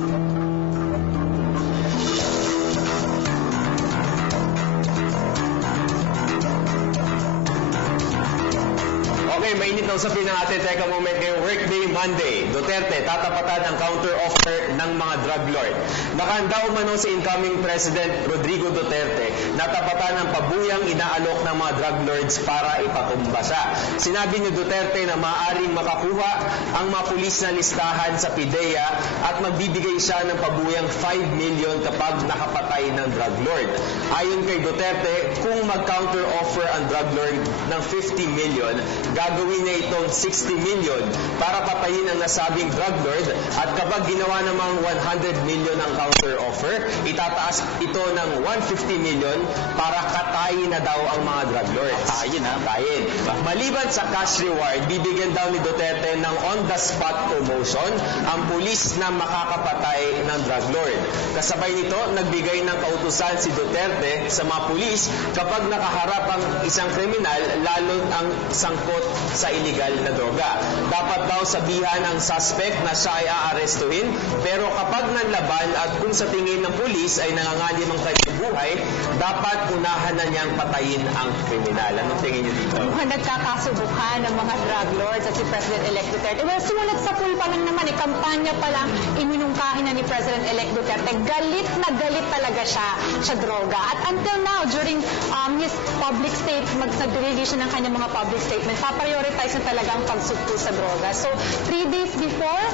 Okay, mainit na usapin ng ating teka moment ngayong Workday Monday. Duterte, tatapatan ng counter-offer ng mga drug lord. Nakahanda umano si incoming President Rodrigo Duterte na tapatan ng pabuyang inaalok ng mga drug lords para ipatumba siya. Sinabi ni Duterte na maaaring makakuha ang mga pulis na listahan sa PIDEA at magbibigay siya ng pabuyang 5 million kapag nakapatay ng drug lord. Ayon kay Duterte, kung mag-counter-offer ang drug lord ng 50 million, gagawin niya itong 60 million para patayin ang nasabing drug lord at kapag ginawa namang 100 million ang counter-offer, itataas ito ng 150 million para katayin na daw ang mga drug lords. Katayin ha? Katayin. Maliban sa cash reward, bibigyan daw ni Duterte ng on-the-spot promotion ang pulis na makakapatay ng drug lord. Kasabay nito, nagbigay ng kautusan si Duterte sa mga pulis kapag nakaharap ang isang kriminal, lalo ang sangkot sa iligal na droga. Dapat daw sabihan ang suspect na siya ay aarestuhin, pero kapag nanlaban at kung sa tingin ng pulis ay nangangalim ang kanyang buhay, dapat unahan na niyang patayin ang kriminal. Anong tingin niyo dito? Mukhang nagkakasubukan ng mga drug lords at si President-elect Duterte. Well, sumulat sa pool pa lang naman, kampanya pa lang, iminungkahin na ni President-elect Duterte. Galit na galit talaga siya sa droga. At until now, during his public statement, nag-release siya ng kanyang mga public statement, prioritize na talaga ang pagsugpo sa droga. So, 3 days before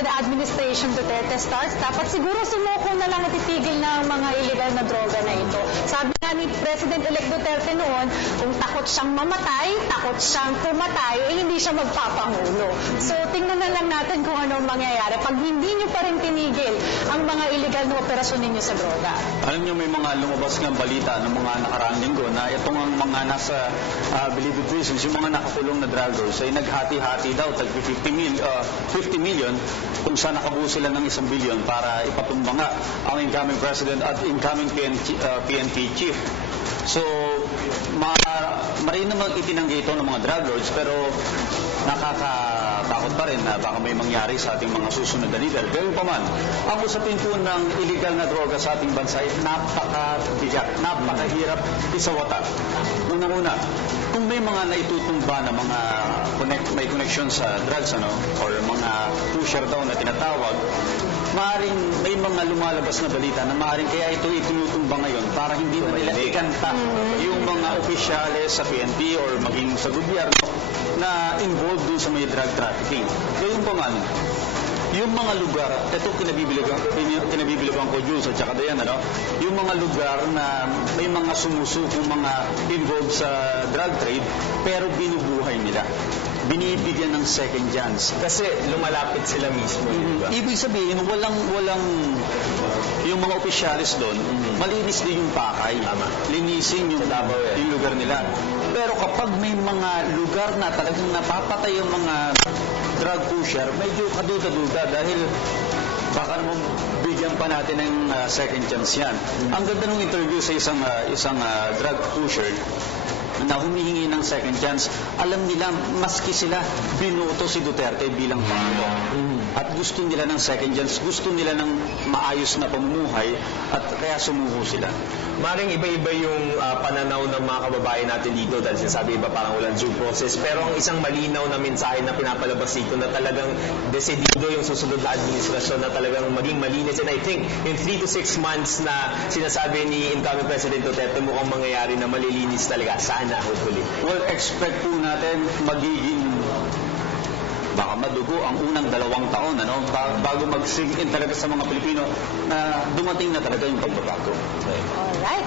the administration Duterte starts, dapat siguro sumuko na lang at itigil na ang mga illegal na droga na ito. Sabi nga ni President-elect Duterte noon, kung takot siyang mamatay, takot siyang pumatay, hindi siya magpapangulo. So, tingnan na lang natin kung ano mangyayari pag hindi niyo pa rin tinigil ang mga illegal na operasyon ninyo sa droga. Alam niyo, may mga lumabas ng balita ng mga nakaraang linggo na itong ang mga nasa believed prisons, yung mga nakakulong na druggers ay naghati-hati daw tag 50 million kung saan nakabuo sila ng 1 billion para ipatumba nga ang incoming president at incoming PNP chief. So, marin naman itinanggi ito ng mga drug lords, pero nakakatakot pa rin na baka may mangyari sa ating mga susunod na leader. Gayun pa man, ang usapin po ng illegal na droga sa ating bansa ay napakabigat, napakahirap isawata. Unang-una, kung may mga naitutumba na mga may connection sa drugs, or mga pusher daw na tinatawag, maaring may mga lumalabas na balita na maaring kaya ito itinutumba ngayon para hindi na nila ikanta yung mga opisyales sa PNP or maging sa gobyerno na involved dun sa may drug trafficking. Gayun pa man, yung mga lugar, ito kinabibiligan ko, Jules at saka Dayan, yung mga lugar na may mga sumusukong mga involved sa drug trade, pero binubuhay nila. Binibigyan ng second chance. Kasi lumalapit sila mismo. Diba? Ibig sabihin, walang yung mga opisyalis doon, malinis din yung pakay. Linisin yung lugar nila. Pero kapag may mga lugar na talagang napapatay yung mga drug pusher, medyo kaduda-duda dahil baka naman bigyan pa natin ng second chance yan. Ang ganda ng interview sa isang drug pusher na humihingi ng second chance, alam nila maski sila binoto si Duterte bilang Pangulo. At gusto nila ng second chance, gusto nila ng maayos na pamumuhay at kaya sumuko sila. Maring iba-iba yung pananaw ng mga kababayan natin dito dahil sinasabi iba parang walang due process, pero ang isang malinaw na mensahe na pinapalabas dito na talagang desidido yung susunod na administrasyon na talagang maging malinis, and I think in 3 to 6 months na sinasabi ni incoming President Duterte mukhang mangyayari na malilinis talaga. Sana, hopefully. Well, expect po natin magiging baka madugo ang unang 2 taon bago mag-sink in talaga sa mga Pilipino na dumating na talaga yung pagbabago. Alright.